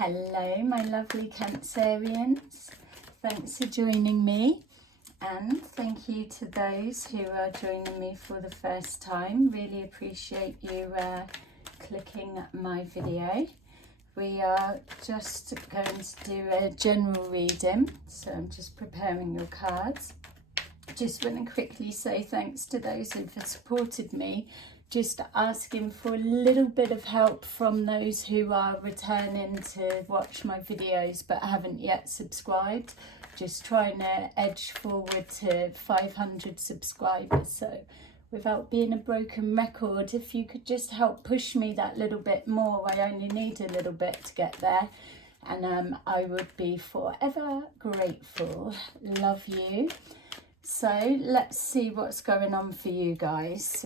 Hello, my lovely Cancerians. Thanks for joining me, and thank you to those who are joining me for the first time. Really appreciate you clicking my video. We are just going to do a general reading, so I'm just preparing your cards. Just want to quickly say thanks to those who've supported me. Just asking for a little bit of help from those who are returning to watch my videos but haven't yet subscribed. Just trying to edge forward to 500 subscribers. So without being a broken record, if you could just help push me that little bit more. I only need a little bit to get there. And I would be forever grateful. Love you. So let's see what's going on for you guys.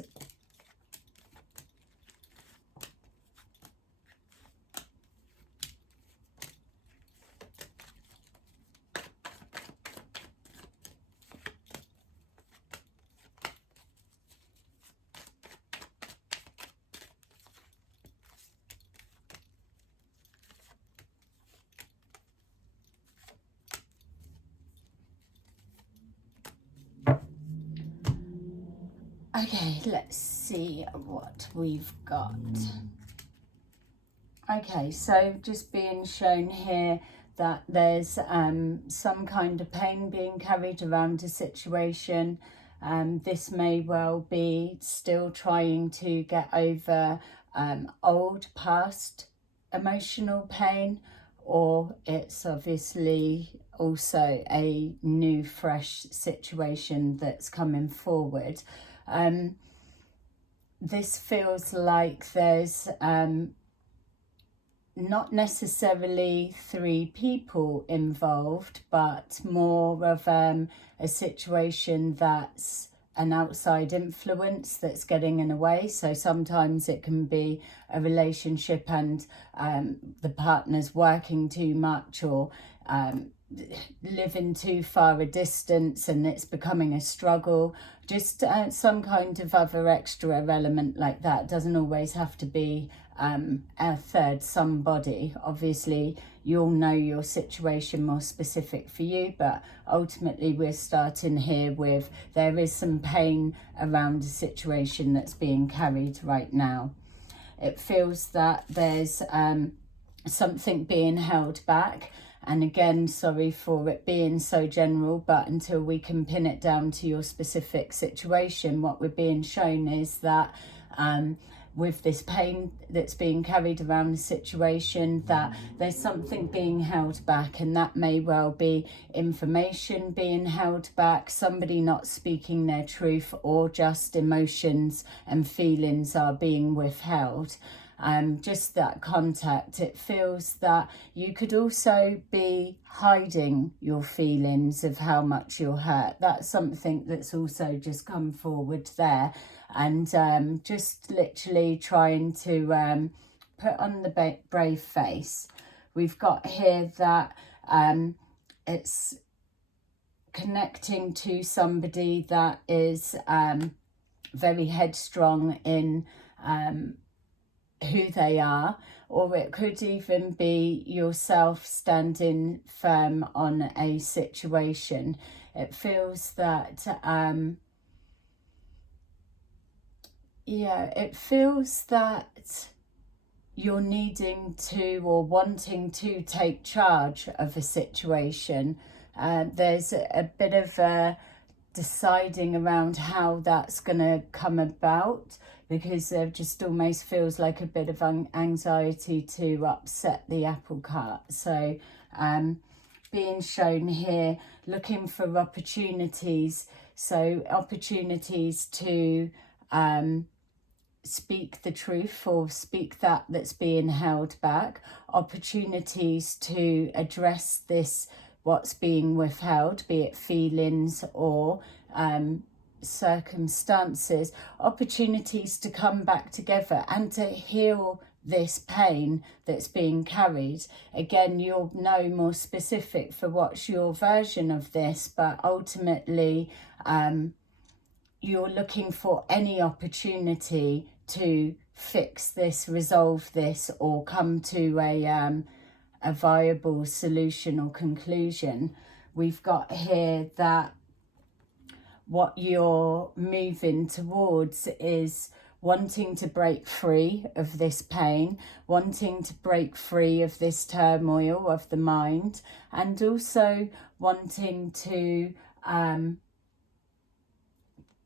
Okay, let's see what we've got. Okay, so just being shown here that there's some kind of pain being carried around a situation. This may well be still trying to get over old past emotional pain, or it's obviously also a new fresh situation that's coming forward. This feels like there's not necessarily three people involved, but more of a situation that's an outside influence that's getting in the way. So sometimes it can be a relationship and the partner's working too much, or living too far a distance and it's becoming a struggle. Just some kind of other extra element like that. Doesn't always have to be a third somebody. Obviously you'll know your situation more specific for you, but ultimately we're starting here with there is some pain around a situation that's being carried right now. It feels that there's something being held back. And again, sorry for it being so general, but until we can pin it down to your specific situation, what we're being shown is that with this pain that's being carried around the situation, that there's something being held back, and that may well be information being held back, somebody not speaking their truth, or just emotions and feelings are being withheld. Just that contact. It feels that you could also be hiding your feelings of how much you're hurt. That's something that's also just come forward there. And just literally trying to put on the brave face. We've got here that it's connecting to somebody that is very headstrong in who they are, or it could even be yourself standing firm on a situation. It feels that it feels that you're needing to or wanting to take charge of a situation. There's a bit of a deciding around how that's going to come about, because there just almost feels like a bit of anxiety to upset the apple cart. So being shown here, looking for opportunities. So opportunities to speak the truth, or speak that's being held back. Opportunities to address this, what's being withheld, be it feelings or circumstances. Opportunities to come back together and to heal this pain that's being carried. Again, you'll know more specific for what's your version of this, but ultimately you're looking for any opportunity to fix this, resolve this, or come to a viable solution or conclusion. We've got here that what you're moving towards is wanting to break free of this pain, wanting to break free of this turmoil of the mind, and also wanting to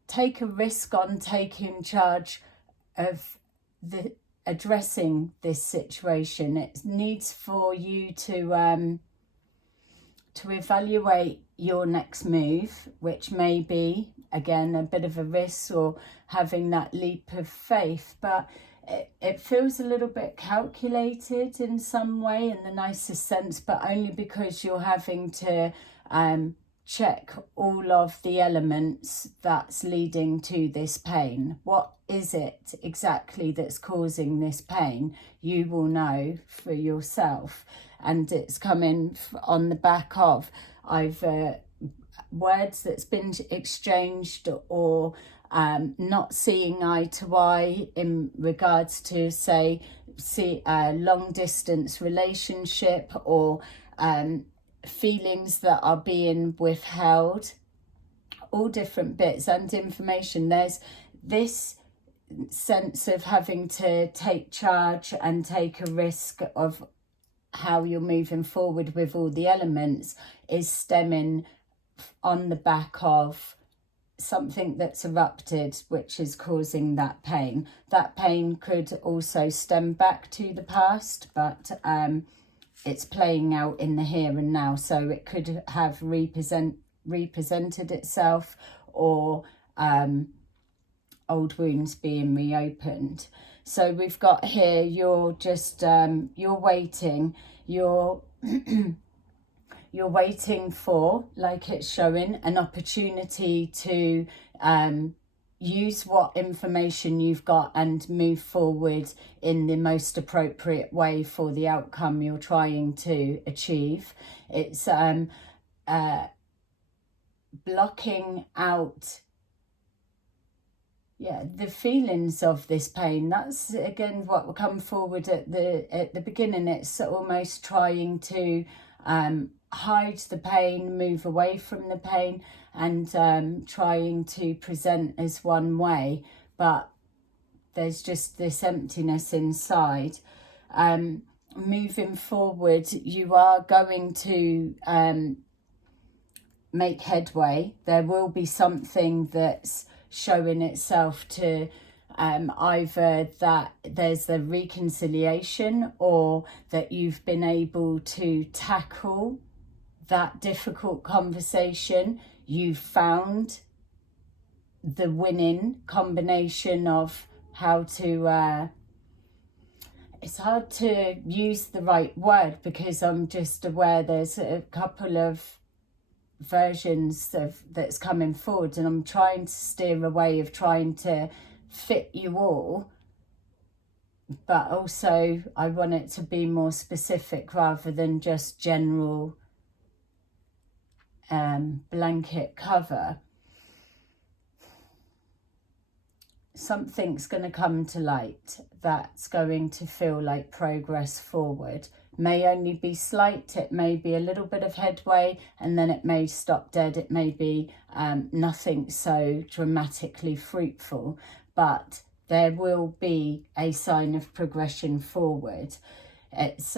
take a risk on taking charge of addressing this situation. It needs for you to evaluate your next move, which may be, again, a bit of a risk or having that leap of faith, but it feels a little bit calculated in some way, in the nicest sense, but only because you're having to check all of the elements that's leading to this pain. What is it exactly that's causing this pain? You will know for yourself, and it's coming on the back of either words that's been exchanged or not seeing eye to eye in regards to, say, a long distance relationship, or feelings that are being withheld, all different bits and information. There's this sense of having to take charge and take a risk of how you're moving forward with all the elements is stemming on the back of something that's erupted, which is causing that pain. That pain could also stem back to the past, but it's playing out in the here and now. So it could have represented itself, or old wounds being reopened. So we've got here, you're just, you're waiting, you're waiting for, like it's showing, an opportunity to use what information you've got and move forward in the most appropriate way for the outcome you're trying to achieve. It's blocking out the feelings of this pain. That's again what will come forward at the beginning. It's almost trying to hide the pain, move away from the pain, and trying to present as one way, but there's just this emptiness inside. Moving forward, you are going to make headway. There will be something that's showing itself to either that there's a reconciliation, or that you've been able to tackle that difficult conversation. You've found the winning combination of how to it's hard to use the right word, because I'm just aware there's a couple of versions of that's coming forward, and I'm trying to steer away of trying to fit you all, but also I want it to be more specific rather than just general blanket cover. Something's going to come to light that's going to feel like progress forward. May only be slight, it may be a little bit of headway, and then it may stop dead. It may be nothing so dramatically fruitful, but there will be a sign of progression forward. It's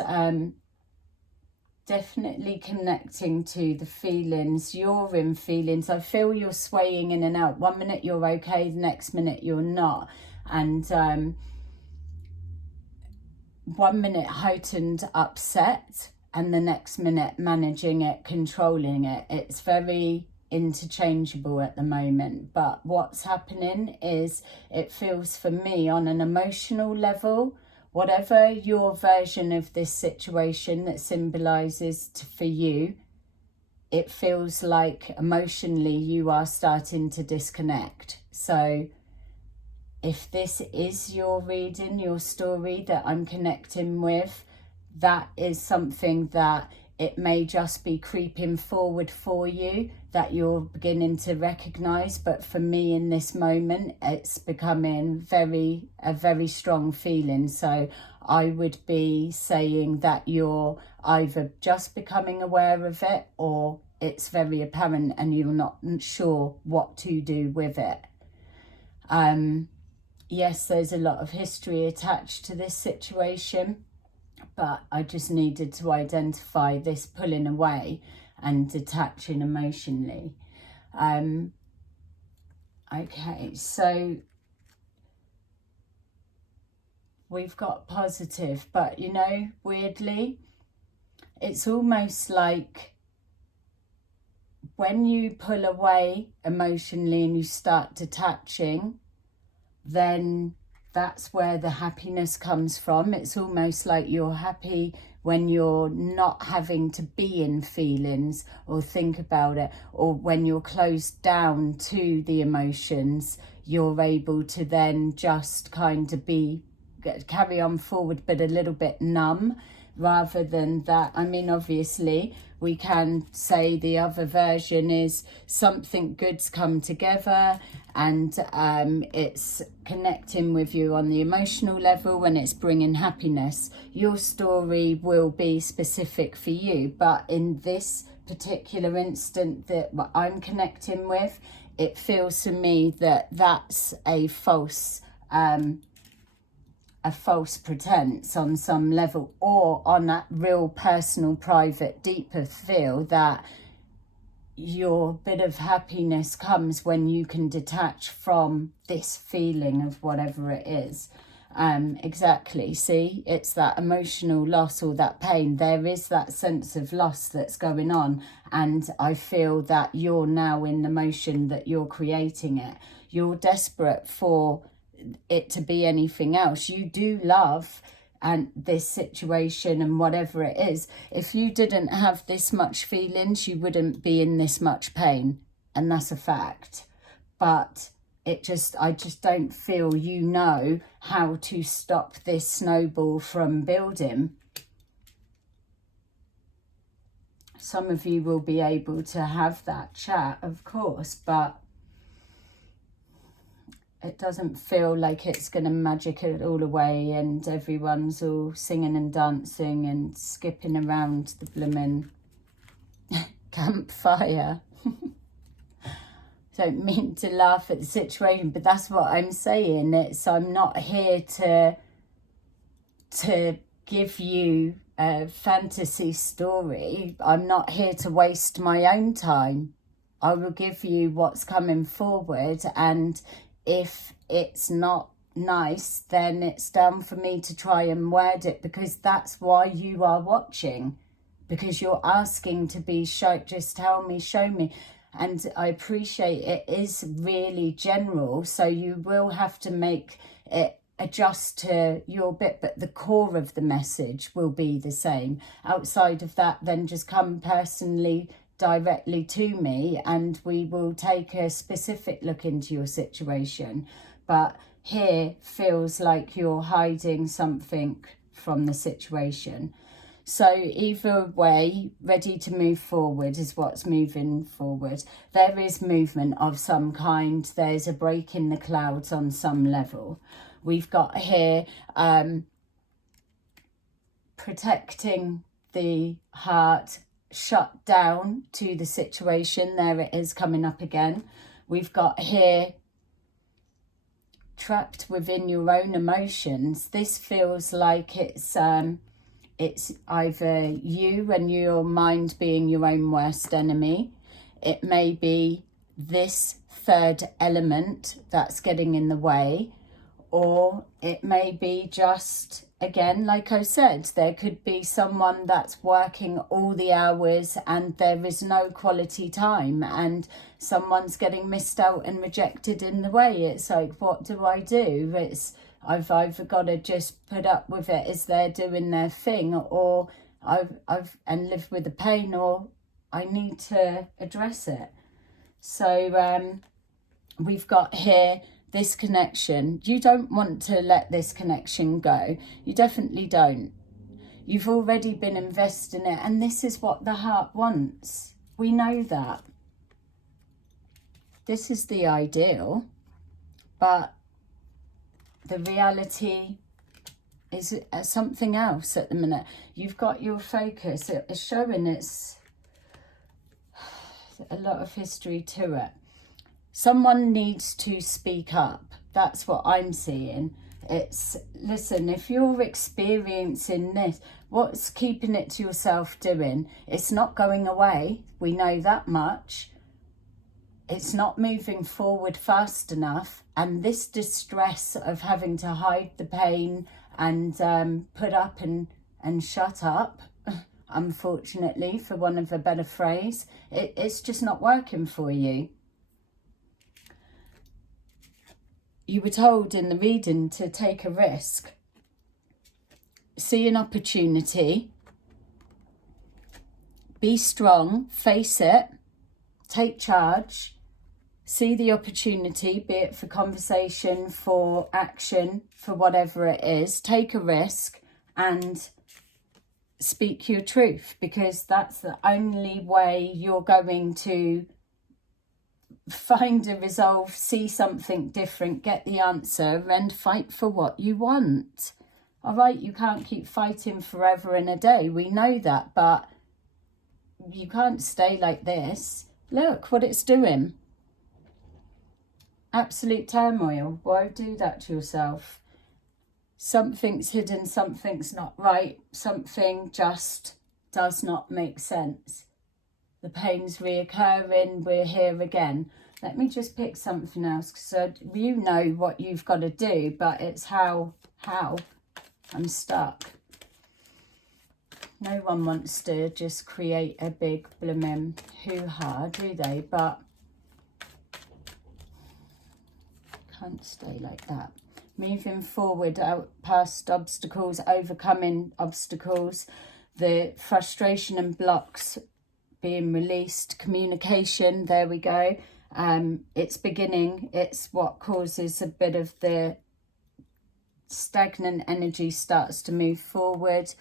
definitely connecting to the feelings. You're in feelings. I feel you're swaying in and out. 1 minute you're okay, the next minute you're not. And 1 minute heightened upset, and the next minute managing it, controlling it. It's very interchangeable at the moment, but what's happening is it feels for me on an emotional level, whatever your version of this situation that symbolizes for you, it feels like emotionally you are starting to disconnect. So if this is your reading, your story that I'm connecting with, that is something that it may just be creeping forward for you, that you're beginning to recognize. But for me in this moment, it's becoming a very strong feeling. So I would be saying that you're either just becoming aware of it, or it's very apparent and you're not sure what to do with it. Yes, there's a lot of history attached to this situation, but I just needed to identify this pulling away and detaching emotionally. Okay, so we've got positive, but you know, weirdly, it's almost like when you pull away emotionally and you start detaching, then that's where the happiness comes from. It's almost like you're happy when you're not having to be in feelings or think about it, or when you're closed down to the emotions, you're able to then just kind of carry on forward, but a little bit numb, rather than that. I mean, obviously we can say the other version is something good's come together, and it's connecting with you on the emotional level when it's bringing happiness. Your story will be specific for you, but in this particular instant that I'm connecting with, it feels to me that that's a false pretense on some level, or on that real personal, private, deeper feel that your bit of happiness comes when you can detach from this feeling of whatever it is. Exactly. See, it's that emotional loss or that pain. There is that sense of loss that's going on, and I feel that you're now in the motion that you're creating it. You're desperate for it to be anything else. You do love and this situation and whatever it is. If you didn't have this much feelings, you wouldn't be in this much pain, and that's a fact. But I just don't feel you know how to stop this snowball from building. Some of you will be able to have that chat, of course, but it doesn't feel like it's going to magic it all away and everyone's all singing and dancing and skipping around the blooming campfire. Don't mean to laugh at the situation, but that's what I'm saying. I'm not here to give you a fantasy story. I'm not here to waste my own time. I will give you what's coming forward, and if it's not nice, then it's down for me to try and word it, because that's why you are watching, because you're asking to be shown. Just tell me, show me. And I appreciate it is really general, so you will have to make it adjust to your bit, but the core of the message will be the same. Outside of that, then just come personally directly to me and we will take a specific look into your situation. But here feels like you're hiding something from the situation. So either way, ready to move forward is what's moving forward. There is movement of some kind. There's a break in the clouds on some level. We've got here protecting the heart, shut down to the situation. There it is coming up again. We've got here trapped within your own emotions. This feels like it's either you and your mind being your own worst enemy. It may be this third element that's getting in the way, or it may be just, again, like I said, there could be someone that's working all the hours and there is no quality time, and someone's getting missed out and rejected in the way. It's like, what do I do? I've either got to just put up with it as they're doing their thing, or and live with the pain, or I need to address it. So we've got here this connection. You don't want to let this connection go. You definitely don't. You've already been investing it, and this is what the heart wants. We know that. This is the ideal, but the reality is something else at the minute. You've got your focus. It's showing it's a lot of history to it. Someone needs to speak up. That's what I'm seeing. It's, listen, if you're experiencing this, what's keeping it to yourself doing? It's not going away. We know that much. It's not moving forward fast enough. And this distress of having to hide the pain and put up and shut up, unfortunately, for want of a better phrase, it's just not working for you. You were told in the reading to take a risk. See an opportunity. Be strong. Face it. Take charge. See the opportunity, be it for conversation, for action, for whatever it is. Take a risk and speak your truth, because that's the only way you're going to find a resolve, see something different, get the answer, and fight for what you want. All right, you can't keep fighting forever and a day. We know that, but you can't stay like this. Look what it's doing. Absolute turmoil. Why do that to yourself? Something's hidden, something's not right, something just does not make sense. The pain's reoccurring, we're here again. Let me just pick something else, because you know what you've got to do, but it's how I'm stuck. No one wants to just create a big blooming hoo-ha, do they? But can't stay like that. Moving forward, out past obstacles, overcoming obstacles, the frustration and blocks being released, communication, there we go. It's beginning. It's what causes a bit of the stagnant energy starts to move forward,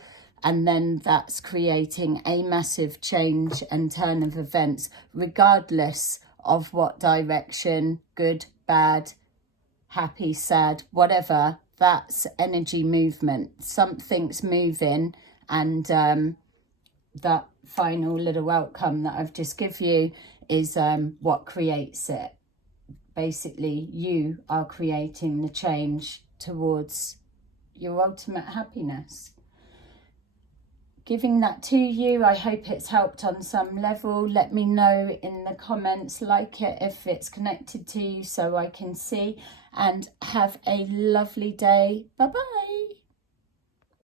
and then that's creating a massive change and turn of events, regardless of what direction, good, bad, happy, sad, whatever. That's energy movement. Something's moving, and that final little outcome that I've just given you is what creates it. Basically, you are creating the change towards your ultimate happiness. Giving that to you. I hope it's helped on some level. Let me know in the comments, like it if it's connected to you so I can see, and have a lovely day. Bye bye.